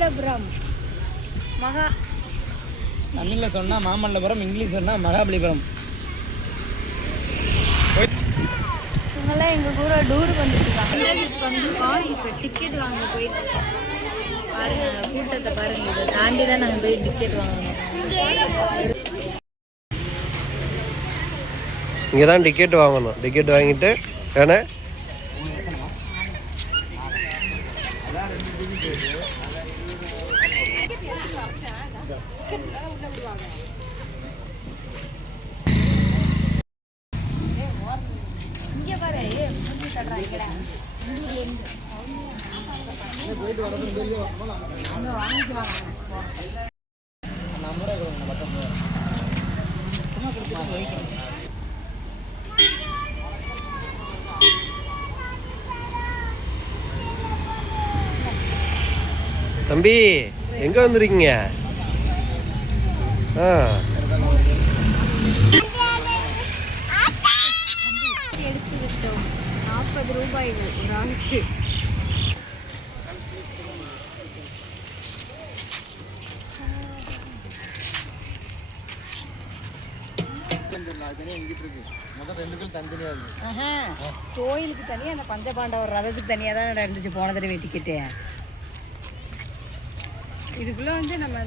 மாமல்லபுரம் தமிழில் சொன்னால் மாமல்லபுரம், இங்கிலீஷ் சொன்னால் மகாபலிபுரம். இவங்கெல்லாம் எங்கள் கூட டூருக்கு வந்துருக்காங்க. வந்திருக்கோம். இப்போ டிக்கெட் வாங்க போயிட்டு பாருங்க, கூட்டத்தை பாருங்க. இதை தாண்டி தான் நாங்கள் போய் டிக்கெட் வாங்கணும். இங்கே தான் டிக்கெட் வாங்கணும். டிக்கெட் வாங்கிட்டு ஏன்னா இங்கே பாரு தம்பி எங்க வந்திருக்கீங்க? எடுத்து விட்டோம். 40 ரூபாய் ஒரு ஆளுக்கு. கோயிலுக்கு தனியாக அந்த பஞ்சபாண்டவர் ரதத்துக்கு தனியாக தான் இருந்துச்சு போன தடவை டிக்கெட்டு. இதுக்குள்ள வந்து நம்ம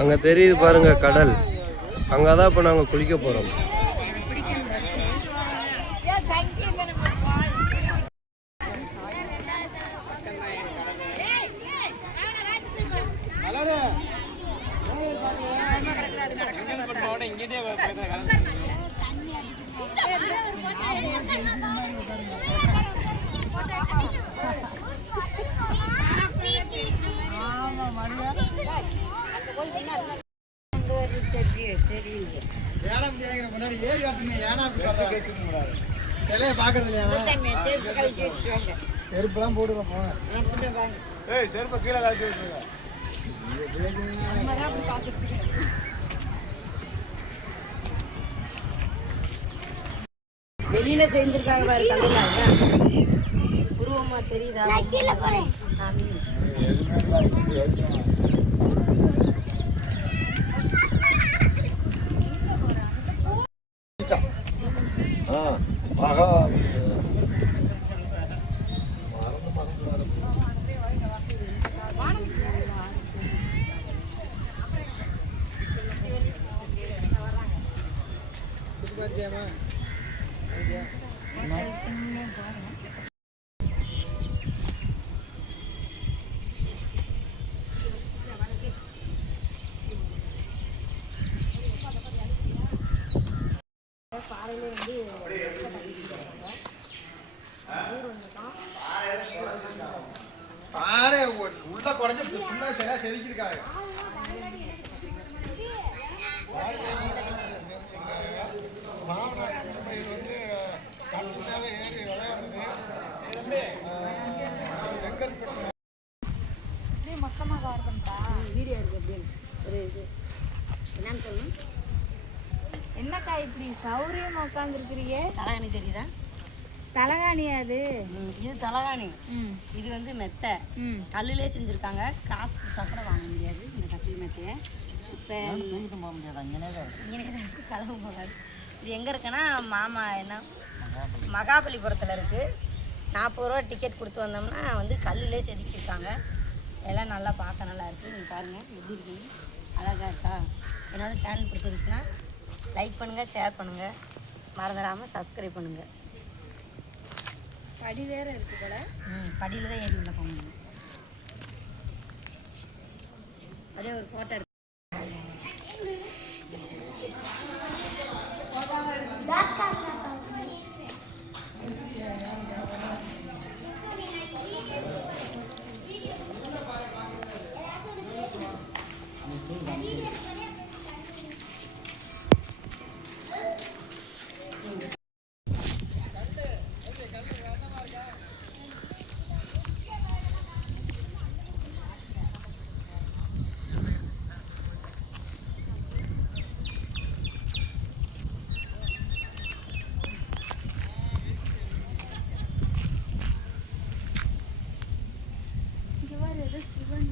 அங்க தெரியுது பாருங்க கடல். அங்கதான் இப்ப நாங்க குளிக்க போறோம். செருப்பெல்லாம் போட்டு செருப்பை கீழே காட்டி விட்டுருங்க. வெளியில செஞ்சிருக்காங்க பாரு, கல்லுல உருவமா தெரியுதா? பாறை உள்ள குறைஞ்சு சரியா செதுக்கிருக்காங்க. மொத்தமாக கவர் பண்ணிட்டா வீடியோ இருக்கு அப்படின்னு ஒரு இது என்னன்னு சொல்லணும். என்னக்கா இப்படி சௌரியமா உட்காந்துருக்குறீங்க? தலகாணி தெரியுதா? தலகாணியா அது? இது தலகாணி. இது வந்து மெத்தை கல்லுலே செஞ்சுருக்காங்க. காசு கொடுத்தா கூட வாங்க முடியாது இந்த கட்டில் மெத்தையை. இப்போ போக முடியாது, இங்கே இருக்கு, கலவு போகாது. இது எங்கே இருக்குன்னா மாமா என்ன மகாபலிபுரத்தில் இருக்குது. 40 ரூபா டிக்கெட் கொடுத்து வந்தோம்னா வந்து கல்லுலே செதுக்கியிருக்காங்க. எல்லாம் நல்லா பார்க்க நல்லா இருக்குது. நீங்கள் பாருங்கள் எப்படி இருக்குது, அழகாக இருக்கா? என்னோட சேனல் பிடிச்சிருந்துச்சுன்னா லைக் பண்ணுங்கள், ஷேர் பண்ணுங்கள், மறந்துடாமல் சப்ஸ்கிரைப் பண்ணுங்கள். படி வேறு இருக்குது போல. படியில் தான் ஏறி உள்ள போகணும். அதே ஒரு ஃபோட்டோ எடுத்து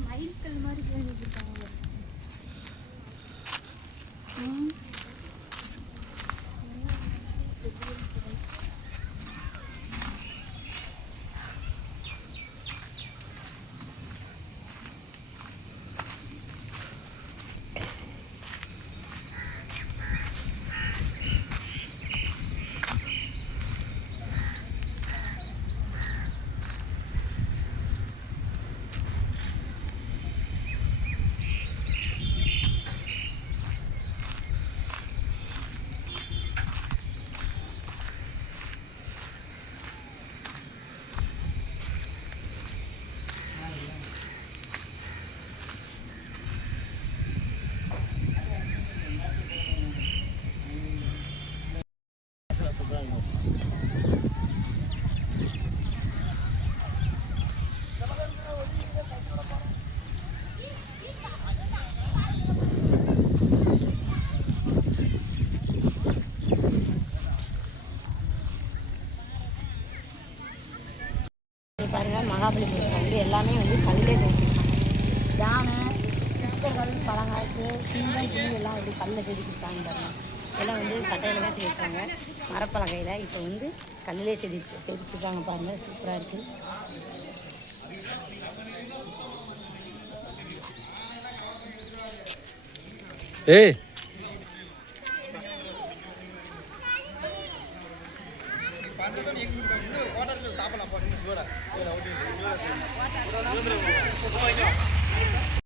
மயில்கல் மாதிரி பண்ணிருக்காங்க. பாருங்க, மகாபலிபுரம் வந்து எல்லாமே வந்து கல்லே செஞ்சுருக்காங்க. யானை, சித்தர்கள், பழங்காலத்து சிங்கம், புலி எல்லாம் வந்து கல்லில் செதுக்கிருக்காங்க பாருங்க. எல்லாம் வந்து கட்டையில தான் செதுக்கிருக்காங்க, மரப்பலகையில். இப்போ வந்து கல்லிலே செதுக்கிருக்காங்க பாருங்கள், சூப்பராக இருக்குது. ஏய் சாப்பிடலாம்.